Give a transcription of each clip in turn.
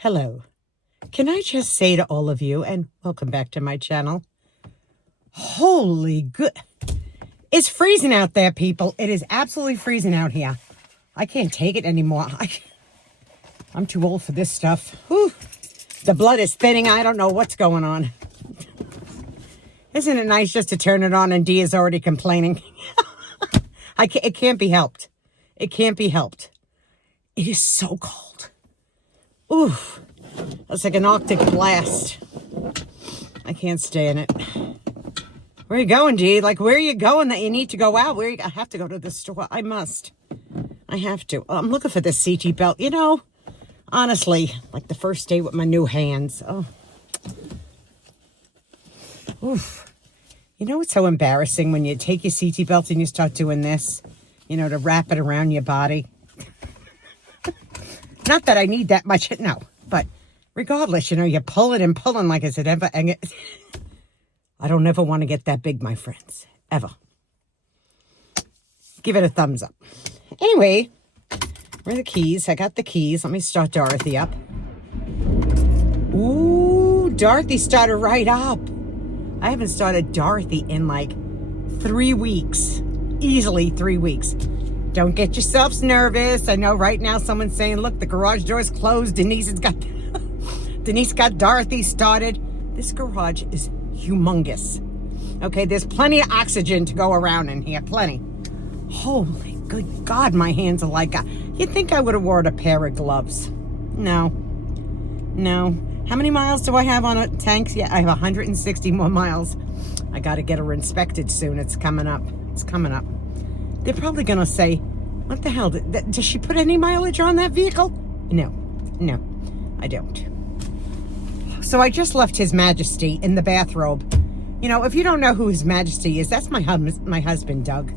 Hello. Can I just say to all of you, and welcome back to my channel, holy good. It's freezing out there, people. It is absolutely freezing out here. I can't take it anymore. I'm too old for this stuff. Whew. The blood is thinning. I don't know what's going on. Isn't it nice just to turn it on and Dee is already complaining? It can't be helped. It can't be helped. It is so cold. Ooh, that's like an Arctic blast. I can't stay in it. Where are you going, Dee? Like, where are you going that you need to go out? I have to go to the store. I must. I have to. I'm looking for this CT belt. You know, honestly, like the first day with my new hands. Oh. Oof. You know what's so embarrassing when you take your CT belt and you start doing this? You know, to wrap it around your body. Not that I need that much, no. But regardless, you know, you're pulling and pulling like is it ever. And I don't ever want to get that big, my friends. Ever. Give it a thumbs up. Anyway, where are the keys? I got the keys. Let me start Dorothy up. Ooh, Dorothy started right up. I haven't started Dorothy in like 3 weeks. Easily 3 weeks. Don't get yourselves nervous. I know right now someone's saying, look, the garage door's closed. Denise got Dorothy started. This garage is humongous. Okay, there's plenty of oxygen to go around in here. Plenty. Holy good God, my hands are like... You'd think I would have worn a pair of gloves. No. No. How many miles do I have on a tank? Yeah, I have 160 more miles. I got to get her inspected soon. It's coming up. It's coming up. They're probably going to say, what the hell? Does she put any mileage on that vehicle? No. No, I don't. So I just left His Majesty in the bathrobe. You know, if you don't know who His Majesty is, that's my husband, Doug.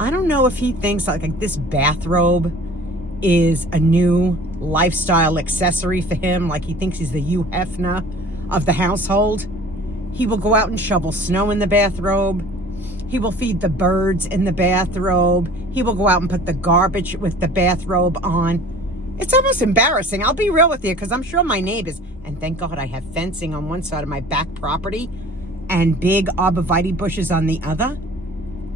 I don't know if he thinks like this bathrobe is a new lifestyle accessory for him. Like he thinks he's the Hugh Hefner of the household. He will go out and shovel snow in the bathrobe. He will feed the birds in the bathrobe. He will go out and put the garbage with the bathrobe on. It's almost embarrassing. I'll be real with you because I'm sure my neighbors, and thank God I have fencing on one side of my back property and big arborvitae bushes on the other.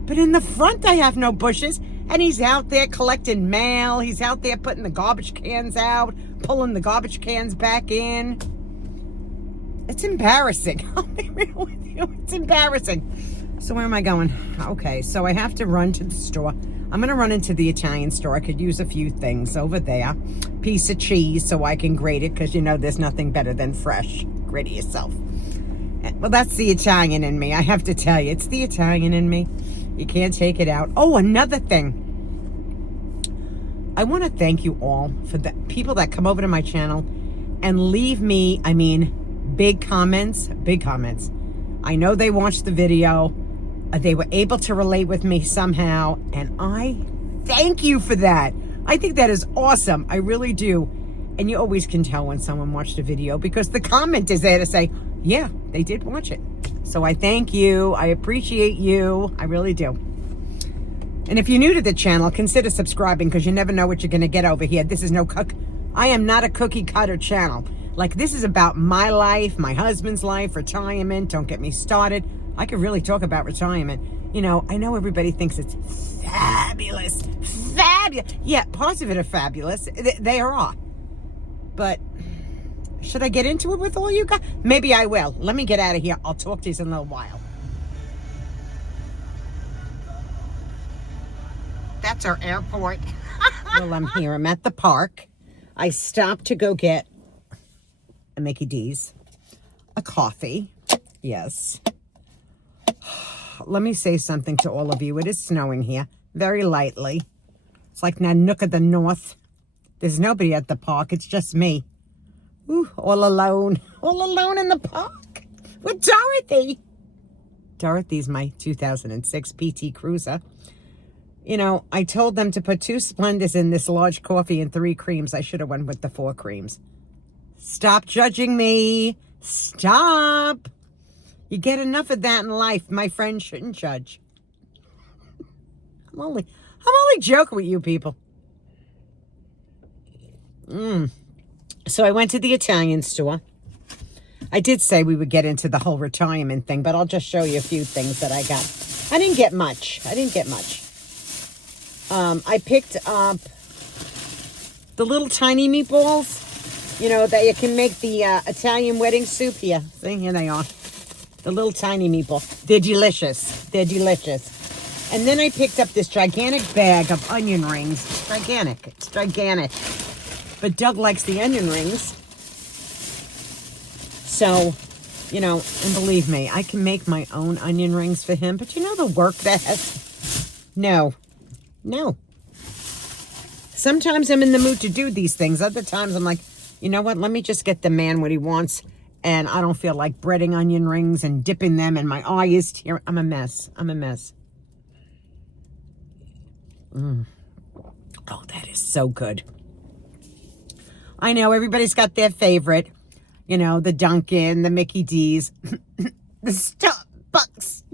But in the front, I have no bushes. And he's out there collecting mail. He's out there putting the garbage cans out, pulling the garbage cans back in. It's embarrassing. I'll be real with you. It's embarrassing. So where am I going? Okay, so I have to run to the store. I'm going to run into the Italian store. I could use a few things over there. Piece of cheese so I can grate it because, you know, there's nothing better than fresh. Grate it yourself. Well, that's the Italian in me. I have to tell you, it's the Italian in me. You can't take it out. Oh, another thing. I want to thank you all for the people that come over to my channel and leave me, big comments. Big comments. I know they watched the video. They were able to relate with me somehow. And I thank you for that. I think that is awesome. I really do. And you always can tell when someone watched a video because the comment is there to say, yeah, they did watch it. So I thank you. I appreciate you. I really do. And if you're new to the channel, consider subscribing because you never know what you're going to get over here. This is no I am not a cookie cutter channel. Like, this is about my life, my husband's life, retirement. Don't get me started. I could really talk about retirement. You know, I know everybody thinks it's fabulous. Fabulous. Yeah, parts of it are fabulous. They are. But should I get into it with all you guys? Maybe I will. Let me get out of here. I'll talk to you in a little while. That's our airport. Well, I'm here. I'm at the park. I stopped to go get a Mickey D's, a coffee. Yes. Let me say something to all of you. It is snowing here, very lightly. It's like Nanook of the North. There's nobody at the park. It's just me. Ooh, all alone in the park with Dorothy. Dorothy's my 2006 PT Cruiser. You know, I told them to put 2 Splendors in this large coffee and 3 creams. I should have went with the 4 creams. Stop judging me. Stop. You get enough of that in life. My friend shouldn't judge. I'm only joking with you people. So I went to the Italian store. I did say we would get into the whole retirement thing, but I'll just show you a few things that I got. I didn't get much. I picked up the little tiny meatballs, you know, that you can make the Italian wedding soup here. See, here they are. The little tiny meatballs. They're delicious. And then I picked up this gigantic bag of onion rings. It's gigantic. But Doug likes the onion rings. So, you know, and believe me, I can make my own onion rings for him. But you know the work that has... No. Sometimes I'm in the mood to do these things. Other times I'm like, you know what? Let me just get the man what he wants. And I don't feel like breading onion rings and dipping them. And my eye is tearing. I'm a mess. Oh, that is so good. I know everybody's got their favorite. You know, the Dunkin', the Mickey D's, the Starbucks.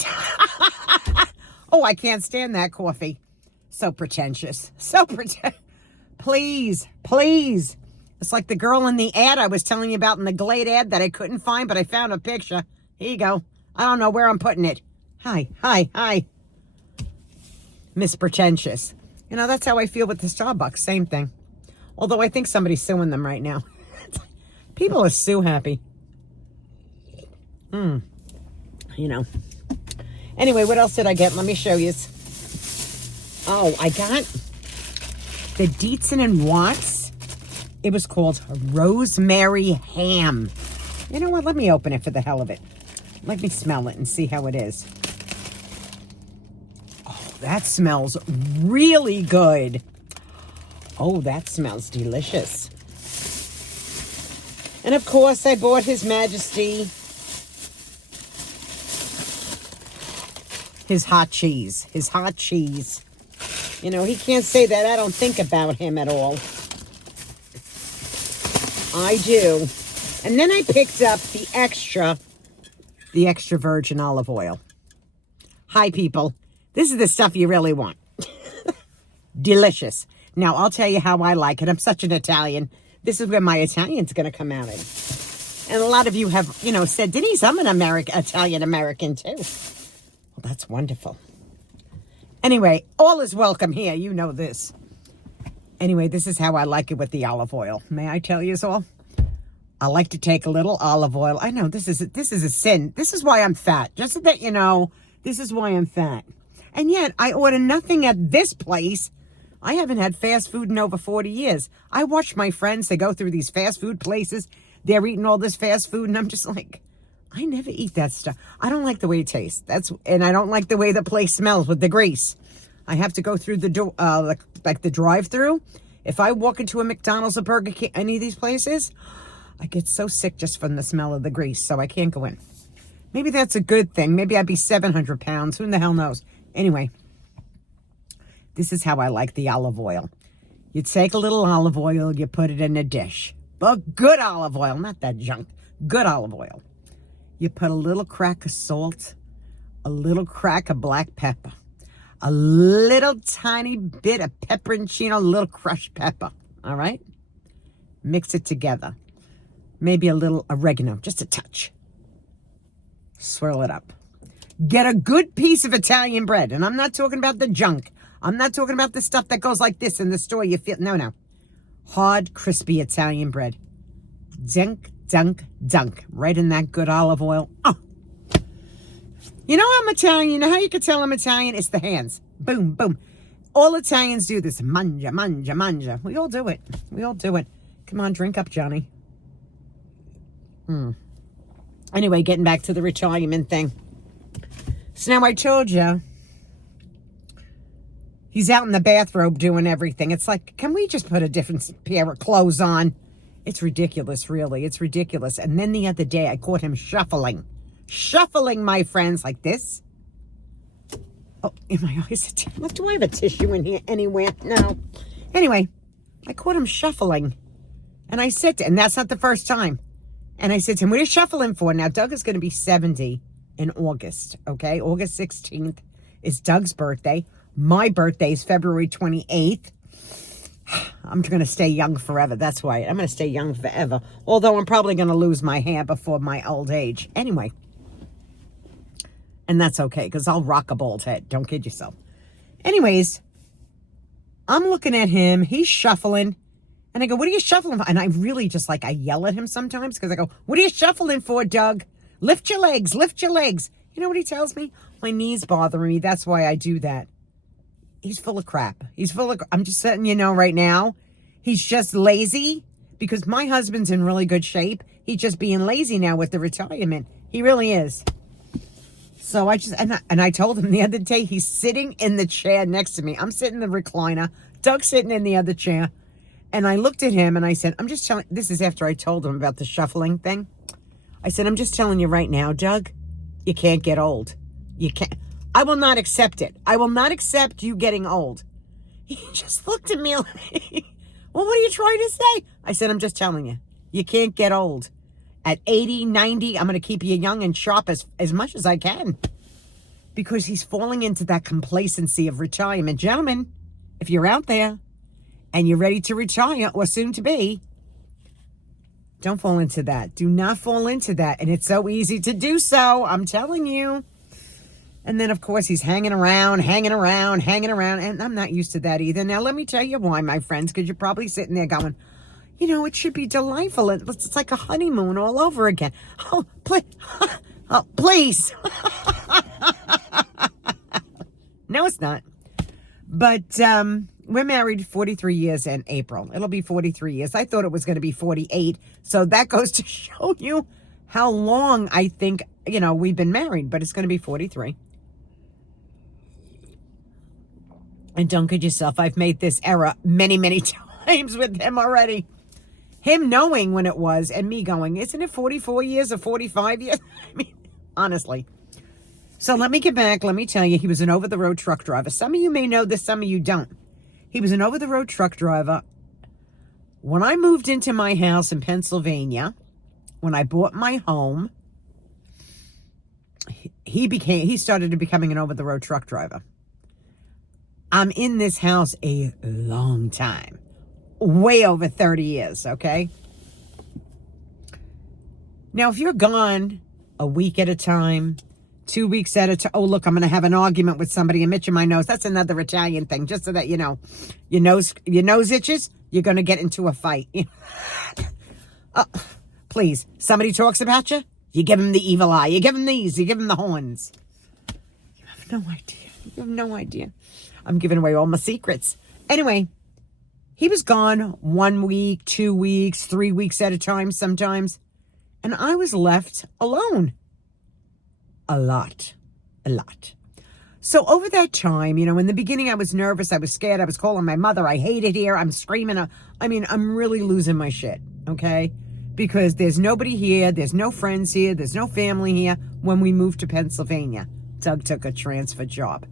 Oh, I can't stand that coffee. So pretentious. Please. It's like the girl in the ad I was telling you about in the Glade ad that I couldn't find, but I found a picture. Here you go. I don't know where I'm putting it. Hi. Miss Pretentious. You know, that's how I feel with the Starbucks. Same thing. Although I think somebody's suing them right now. People are so happy. You know. Anyway, what else did I get? Let me show you. Oh, I got the Dietzen and Watts. It was called Rosemary Ham. You know what? Let me open it for the hell of it. Let me smell it and see how it is. Oh, that smells really good. Oh, that smells delicious. And of course, I bought His Majesty his hot cheese. You know, he can't say that I don't think about him at all. I do. And then I picked up the extra virgin olive oil. Hi, people. This is the stuff you really want. Delicious. Now, I'll tell you how I like it. I'm such an Italian. This is where my Italian's going to come out in. And a lot of you have, you know, said, Denise, I'm an Italian-American too. Well, that's wonderful. Anyway, all is welcome here. You know this. Anyway, this is how I like it with the olive oil. May I tell you all? I like to take a little olive oil. I know this is a sin. This is why I'm fat. Just so that you know, this is why I'm fat. And yet, I order nothing at this place. I haven't had fast food in over 40 years. I watch my friends. They go through these fast food places. They're eating all this fast food. And I'm just like, I never eat that stuff. I don't like the way it tastes. And I don't like the way the place smells with the grease. I have to go through the door, like the drive-through. If I walk into a McDonald's or Burger King, any of these places, I get so sick just from the smell of the grease. So I can't go in. Maybe that's a good thing. Maybe I'd be 700 pounds. Who the hell knows? Anyway. This is how I like the olive oil. You take a little olive oil, you put it in a dish. But good olive oil, not that junk. Good olive oil. You put a little crack of salt, a little crack of black pepper, a little tiny bit of pepperoncino, a little crushed pepper. All right? Mix it together. Maybe a little oregano, just a touch. Swirl it up. Get a good piece of Italian bread. And I'm not talking about the junk. I'm not talking about the stuff that goes like this in the store. You feel no. Hard, crispy Italian bread. Dunk, dunk, dunk. Right in that good olive oil. Oh. You know I'm Italian. You know how you can tell I'm Italian? It's the hands. Boom, boom. All Italians do this. Mangia, mangia, mangia. We all do it. Come on, drink up, Johnny. Anyway, getting back to the retirement thing. So now I told you, he's out in the bathrobe doing everything. It's like, can we just put a different pair of clothes on? It's ridiculous, really. It's ridiculous. And then the other day, I caught him shuffling. Shuffling, my friends, like this. Oh, in my eyes. What, do I have a tissue in here anywhere? No. Anyway, I caught him shuffling. And I said to him, and that's not the first time. And I said to him, what are you shuffling for? Now, Doug is going to be 70 in August, okay? August 16th is Doug's birthday. My birthday is February 28th. I'm going to stay young forever. That's why. I'm going to stay young forever. Although I'm probably going to lose my hair before my old age. Anyway. And that's okay, because I'll rock a bald head. Don't kid yourself. Anyways, I'm looking at him. He's shuffling. And I go, what are you shuffling for? And I really just I yell at him sometimes because I go, what are you shuffling for, Doug? Lift your legs. Lift your legs. You know what he tells me? My knees bother me. That's why I do that. He's full of crap. I'm just letting you know right now. He's just lazy because my husband's in really good shape. He's just being lazy now with the retirement. He really is. So I told him the other day, he's sitting in the chair next to me. I'm sitting in the recliner. Doug's sitting in the other chair. And I looked at him and I said, this is after I told him about the shuffling thing. I said, I'm just telling you right now, Doug, you can't get old. You can't. I will not accept it. I will not accept you getting old. He just looked at me like, well, what are you trying to say? I said, I'm just telling you, you can't get old. At 80, 90, I'm going to keep you young and sharp as much as I can. Because he's falling into that complacency of retirement. Gentlemen, if you're out there and you're ready to retire or soon to be, don't fall into that. Do not fall into that. And it's so easy to do so. I'm telling you. And then, of course, he's hanging around. And I'm not used to that either. Now, let me tell you why, my friends, because you're probably sitting there going, you know, it should be delightful. It's like a honeymoon all over again. Oh, please. Oh, please. No, it's not. But we're married 43 years in April. It'll be 43 years. I thought it was going to be 48. So that goes to show you how long I think, we've been married. But it's going to be 43. And don't kid yourself. I've made this error many, many times with him already. Him knowing when it was and me going, isn't it 44 years or 45 years? I mean, honestly. So let me get back. Let me tell you, he was an over-the-road truck driver. Some of you may know this, some of you don't. He was an over-the-road truck driver. When I moved into my house in Pennsylvania, when I bought my home, he started becoming an over-the-road truck driver. I'm in this house a long time. Way over 30 years, okay? Now, if you're gone a week at a time, 2 weeks at a time, oh, look, I'm going to have an argument with somebody and itching my nose. That's another Italian thing, just so that you know. Your nose itches, you're going to get into a fight. Please, somebody talks about you, you give them the evil eye. You give them these, you give them the horns. You have no idea. You have no idea. I'm giving away all my secrets. Anyway, he was gone 1 week, 2 weeks, 3 weeks at a time sometimes. And I was left alone. A lot. So over that time, in the beginning I was nervous. I was scared. I was calling my mother. I hate it here. I'm screaming. I'm really losing my shit, okay? Because there's nobody here. There's no friends here. There's no family here. When we moved to Pennsylvania, Doug took a transfer job.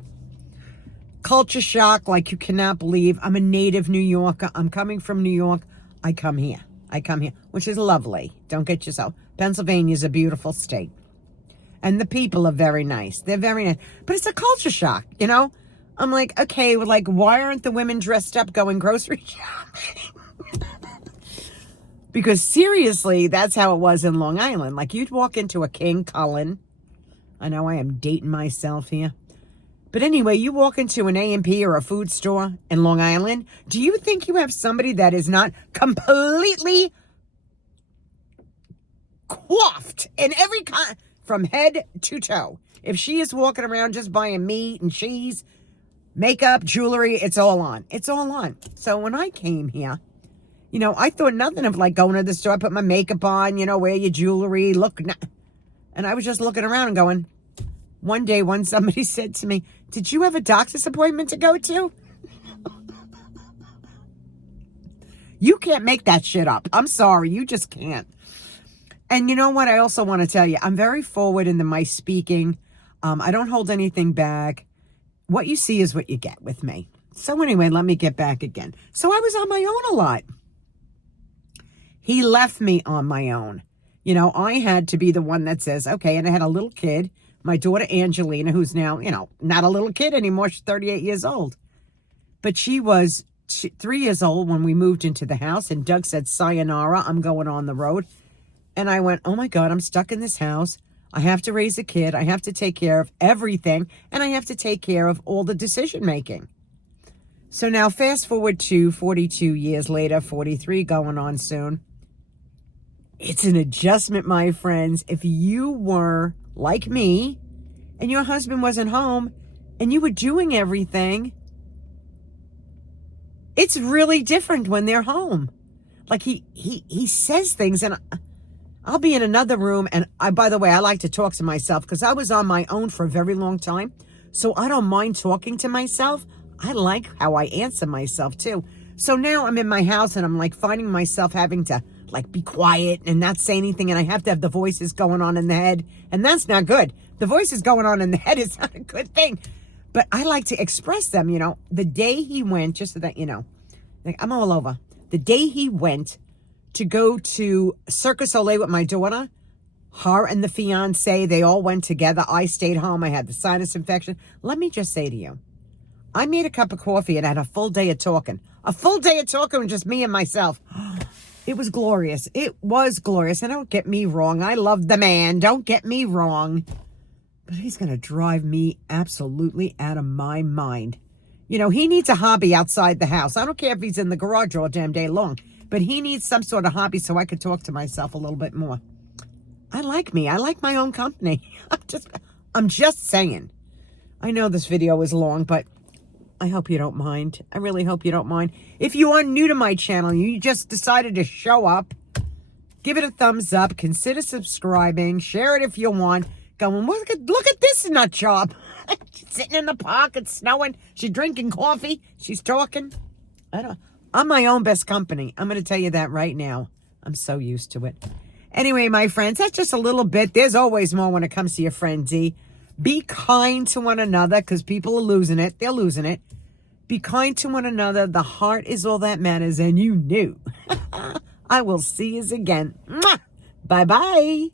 Culture shock like you cannot believe. I'm a native New Yorker. I'm coming from New York. I come here, which is lovely. Don't get yourself. Pennsylvania is a beautiful state. And the people are very nice. They're very nice. But it's a culture shock, I'm like, okay, why aren't the women dressed up going grocery shopping? Because seriously, that's how it was in Long Island. Like, you'd walk into a King Cullen. I know I am dating myself here. But anyway, you walk into an A&P or a food store in Long Island, do you think you have somebody that is not completely coiffed in every kind, from head to toe? If she is walking around just buying meat and cheese, makeup, jewelry, it's all on. It's all on. So when I came here, I thought nothing of going to the store, put my makeup on, wear your jewelry, look. And I was just looking around and going, one day, somebody said to me, did you have a doctor's appointment to go to? You can't make that shit up. I'm sorry. You just can't. And you know what? I also want to tell you, I'm very forward in my speaking. I don't hold anything back. What you see is what you get with me. So anyway, let me get back again. So I was on my own a lot. He left me on my own. I had to be the one that says, okay, and I had a little kid. My daughter, Angelina, who's now, not a little kid anymore. She's 38 years old. But she was 3 years old when we moved into the house, and Doug said, sayonara, I'm going on the road. And I went, oh my God, I'm stuck in this house. I have to raise a kid. I have to take care of everything. And I have to take care of all the decision making. So now fast forward to 42 years later, 43 going on soon. It's an adjustment, my friends. If you were like me and your husband wasn't home and you were doing everything, it's really different when they're home. Like he says things, and I'll be in another room, and by the way, I like to talk to myself because I was on my own for a very long time. So I don't mind talking to myself. I like how I answer myself too. So now I'm in my house and I'm like finding myself having to like be quiet and not say anything, and I have to have the voices going on in the head, and that's not good. The voices going on in the head is not a good thing. But I like to express them, you know. The day he went, just so that you know, like I'm all over. The day he went to go to Circus Olay with my daughter, her and the fiance, they all went together. I stayed home. I had the sinus infection. Let me just say to you, I made a cup of coffee and had a full day of talking. A full day of talking with just me and myself. It was glorious. It was glorious. And don't get me wrong. I love the man. Don't get me wrong. But he's going to drive me absolutely out of my mind. You know, he needs a hobby outside the house. I don't care if he's in the garage all damn day long. But he needs some sort of hobby so I could talk to myself a little bit more. I like me. I like my own company. I'm just saying. I know this video is long, but I hope you don't mind. I really hope you don't mind. If you are new to my channel, you just decided to show up, give it a thumbs up, consider subscribing, share it if you want. Going, look at this nut job. She's sitting in the park, it's snowing. She's drinking coffee. She's talking. I'm my own best company. I'm going to tell you that right now. I'm so used to it. Anyway, my friends, that's just a little bit. There's always more when it comes to your friend D. Be kind to one another because people are losing it. They're losing it. Be kind to one another. The heart is all that matters, and you knew. I will see you again. Bye-bye.